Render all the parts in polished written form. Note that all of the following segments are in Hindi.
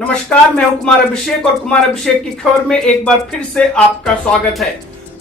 नमस्कार, मैं हूं कुमार अभिषेक और कुमार अभिषेक की खबर में एक बार फिर से आपका स्वागत है।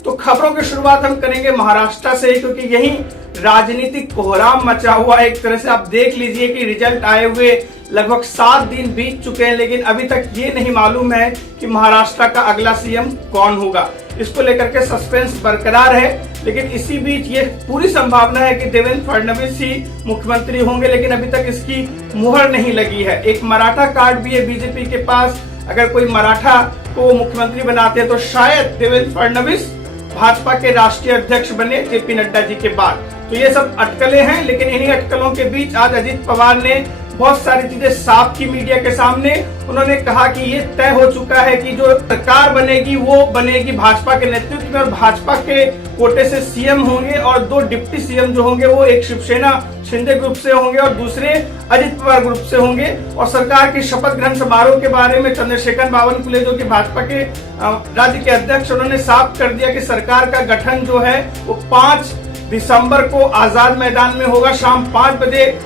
तो खबरों की शुरुआत हम करेंगे महाराष्ट्र से, क्योंकि यही राजनीतिक कोहराम मचा हुआ है। एक तरह से आप देख लीजिए कि रिजल्ट आए हुए लगभग 7 दिन बीत चुके हैं, लेकिन अभी तक ये नहीं मालूम है कि महाराष्ट्र का अगला सीएम कौन होगा। इसको लेकर के सस्पेंस बरकरार है, लेकिन इसी बीच ये पूरी संभावना है कि देवेंद्र फडणवीस ही मुख्यमंत्री होंगे, लेकिन अभी तक इसकी मुहर नहीं लगी है। एक मराठा कार्ड भी है बीजेपी के पास। अगर कोई मराठा को मुख्यमंत्री बनाते हैं तो शायद देवेंद्र फडणवीस भाजपा के राष्ट्रीय अध्यक्ष बने जेपी नड्डा जी के बाद। तो ये सब अटकलें हैं, लेकिन इन्हीं अटकलों के बीच आज अजित पवार ने बहुत सारी चीजें साफ की मीडिया के सामने। उन्होंने कहा कि ये तय हो चुका है कि जो सरकार बनेगी वो बनेगी भाजपा के नेतृत्व में, और भाजपा के कोटे से सीएम होंगे और 2 डिप्टी सीएम जो होंगे वो एक शिवसेना शिंदे ग्रुप से होंगे और दूसरे अजित पवार ग्रुप से होंगे। और सरकार की शपथ ग्रहण समारोह के बारे में चंद्रशेखर बावनकुले जो कि भाजपा के राज्य के अध्यक्ष, उन्होंने साफ कर दिया कि सरकार का गठन जो है वो 5 दिसंबर को आजाद मैदान में होगा। शाम 5 बजे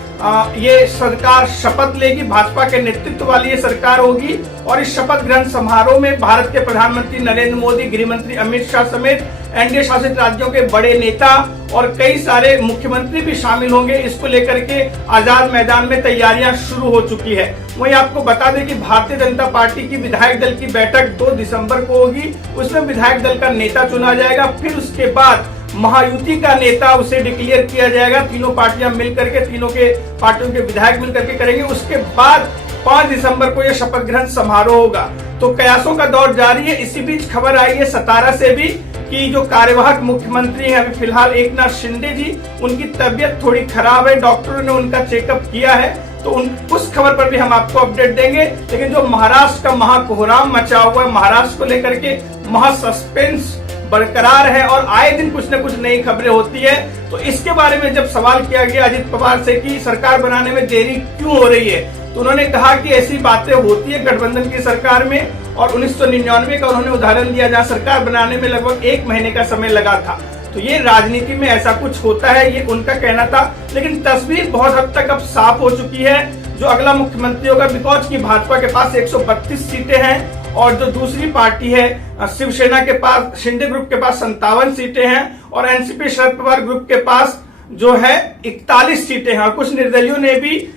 ये सरकार शपथ लेगी, भाजपा के नेतृत्व वाली ये सरकार होगी। और इस शपथ ग्रहण समारोह में भारत के प्रधानमंत्री नरेंद्र मोदी, गृह मंत्री अमित शाह समेत एनडीए शासित राज्यों के बड़े नेता और कई सारे मुख्यमंत्री भी शामिल होंगे। इसको लेकर के आजाद मैदान में तैयारियां शुरू हो चुकी है। वहीं आपको बता दें कि भारतीय जनता पार्टी की विधायक दल की बैठक 2 दिसंबर को होगी। उसमें विधायक दल का नेता चुना जाएगा, फिर उसके बाद महायुति का नेता उसे डिक्लेयर किया जाएगा। तीनों पार्टियां मिलकर के, तीनों के पार्टियों के विधायक मिलकर के करेंगे। उसके बाद 5 दिसंबर को यह शपथ ग्रहण समारोह होगा। तो कयासों का दौर जारी है। इसी बीच खबर आई है सतारा से भी कि जो कार्यवाहक मुख्यमंत्री हैं अभी फिलहाल एकनाथ शिंदे जी, उनकी तबियत थोड़ी खराब है। डॉक्टरों ने उनका चेकअप किया है, तो उस खबर पर भी हम आपको अपडेट देंगे। लेकिन जो महाराष्ट्र का महाकोहराम मचा हुआ है, महाराष्ट्र को लेकर के महासस्पेंस बरकरार है और आए दिन कुछ न कुछ नई खबरें होती है। तो इसके बारे में जब सवाल किया गया अजित पवार से कि सरकार बनाने में देरी क्यों हो रही है, तो उन्होंने कहा कि ऐसी बातें होती है गठबंधन की सरकार में। और 1999 का उन्होंने उदाहरण दिया जहां सरकार बनाने में लगभग 1 महीने का समय लगा था। तो ये राजनीति में ऐसा कुछ होता है, ये उनका कहना था। लेकिन तस्वीर बहुत हद तक अब साफ हो चुकी है जो अगला मुख्यमंत्री होगा, बिकॉज की भाजपा के पास 132 सीटें हैं और जो दूसरी पार्टी है शिवसेना के पास, शिंदे ग्रुप के पास 57 सीटें हैं और एनसीपी शरद पवार ग्रुप के पास जो है 41 सीटें हैं। और कुछ निर्दलियों ने भी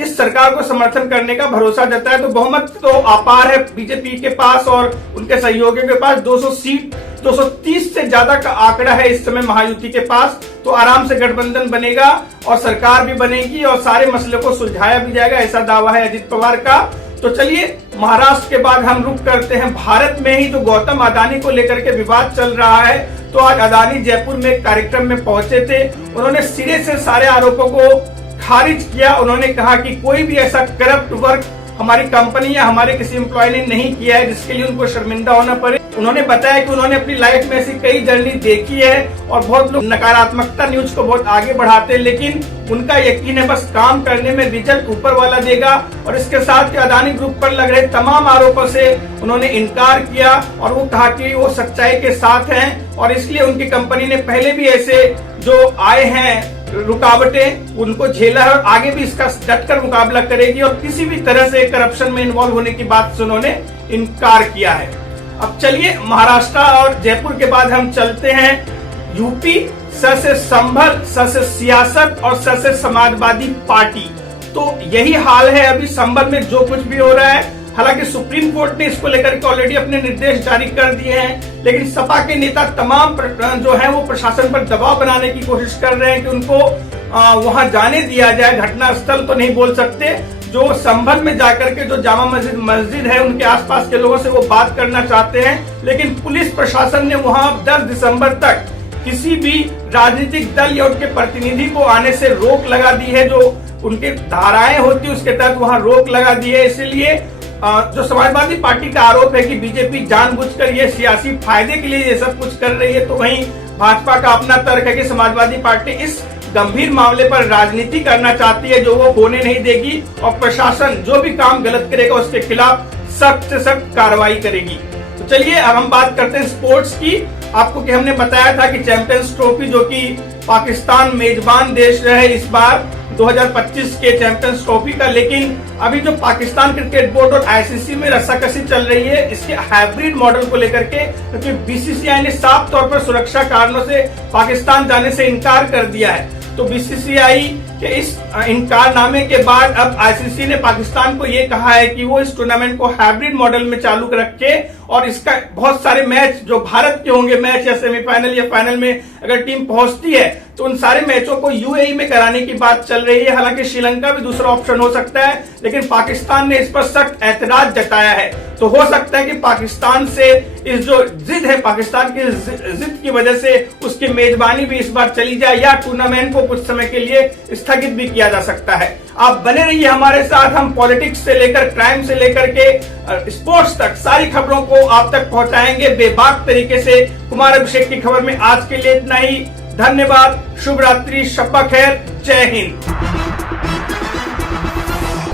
इस सरकार को समर्थन करने का भरोसा जताया। तो बहुमत तो अपार है बीजेपी के पास और उनके सहयोगियों के पास। 200 सीट, 230 से ज्यादा का आंकड़ा है इस समय महायुति के पास। तो आराम से गठबंधन बनेगा और सरकार भी बनेगी और सारे मसले को सुलझाया भी जाएगा, ऐसा दावा है अजित पवार का। तो चलिए महाराष्ट्र के बाद हम रुक करते हैं भारत में ही। तो गौतम अदानी को लेकर के विवाद चल रहा है। तो आज अदानी जयपुर में एक कार्यक्रम में पहुंचे थे। उन्होंने सिरे से सारे आरोपों को खारिज किया। उन्होंने कहा कि कोई भी ऐसा करप्ट वर्क हमारी कंपनी या हमारे किसी एम्प्लॉय ने नहीं किया है जिसके लिए उनको शर्मिंदा होना पड़े। उन्होंने बताया कि उन्होंने अपनी लाइफ में ऐसी कई जर्नी देखी है और बहुत लोग नकारात्मकता न्यूज को बहुत आगे बढ़ाते हैं, लेकिन उनका यकीन है बस काम करने में रिजल्ट ऊपर वाला देगा। और इसके साथ ही अदानी ग्रुप पर लग रहे तमाम आरोपों से उन्होंने इनकार किया और वो कहा कि वो सच्चाई के साथ हैं और इसलिए उनकी कंपनी ने पहले भी ऐसे जो आए हैं रुकावटें उनको झेला है और आगे भी इसका डटकर मुकाबला करेगी और किसी भी तरह से करप्शन में इन्वॉल्व होने की बात से उन्होंने इनकार किया है। अब चलिए महाराष्ट्र और जयपुर के बाद हम चलते हैं यूपी। स से संभल, स से सियासत और स से समाजवादी पार्टी। तो यही हाल है अभी संभल में जो कुछ भी हो रहा है। हालांकि सुप्रीम कोर्ट ने इसको लेकर के ऑलरेडी अपने निर्देश जारी कर दिए हैं, लेकिन सपा के नेता तमाम जो है वो प्रशासन पर दबाव बनाने की कोशिश कर रहे हैं कि उनको वहां जाने दिया जाए। घटनास्थल तो नहीं बोल सकते, जो संभल में जाकर के जो जामा मस्जिद है उनके आसपास के लोगों से वो बात करना चाहते हैं। लेकिन पुलिस प्रशासन ने वहां 10 दिसंबर तक किसी भी राजनीतिक दल या उनके प्रतिनिधि को आने से रोक लगा दी है। जो उनके धाराएं होती है उसके तहत वहां रोक लगा दी है। इसलिए जो समाजवादी पार्टी का आरोप है कि बीजेपी जानबूझकर ये सियासी फायदे के लिए ये सब कुछ कर रही है, तो वहीं भाजपा का अपना तर्क है कि समाजवादी पार्टी इस गंभीर मामले पर राजनीति करना चाहती है जो वो होने नहीं देगी और प्रशासन जो भी काम गलत करेगा उसके खिलाफ सख्त से सख्त कार्रवाई करेगी। तो चलिए अब हम बात करते हैं स्पोर्ट्स की। आपको कि हमने बताया था कि चैंपियंस ट्रॉफी जो कि पाकिस्तान मेजबान देश रहे इस बार 2025 के चैंपियंस ट्रॉफी का। लेकिन अभी जो पाकिस्तान क्रिकेट बोर्ड और आईसीसी में रस्साकसी चल रही है इसके हाइब्रिड मॉडल को लेकर के, क्योंकि बीसीसीआई ने साफ तौर पर सुरक्षा कारणों से पाकिस्तान जाने से इनकार कर दिया है। तो बीसीसीआई के इस इनकारनामे के बाद अब आईसीसी ने पाकिस्तान को ये कहा है कि वो इस टूर्नामेंट को हाइब्रिड मॉडल में चालू रखे और इसका बहुत सारे मैच जो भारत के होंगे, मैच या सेमीफाइनल या फाइनल में अगर टीम पहुंचती है तो उन सारे मैचों को यूएई में कराने की बात चल रही है। हालांकि श्रीलंका भी दूसरा ऑप्शन हो सकता है, लेकिन पाकिस्तान ने इस पर सख्त एतराज जताया है। तो हो सकता है कि पाकिस्तान से इस जो जिद है, पाकिस्तान की जिद की वजह से उसकी मेजबानी भी इस बार चली जाए या टूर्नामेंट को कुछ समय के लिए स्थगित भी किया जा सकता है। आप बने रहिए हमारे साथ, हम पॉलिटिक्स से लेकर क्राइम से लेकर के स्पोर्ट्स तक सारी खबरों को आप तक पहुंचाएंगे बेबाक तरीके से। कुमार अभिषेक की खबर में आज के लिए इतना ही। धन्यवाद, शुभ रात्रि, शब्बा खैर, जय हिंद।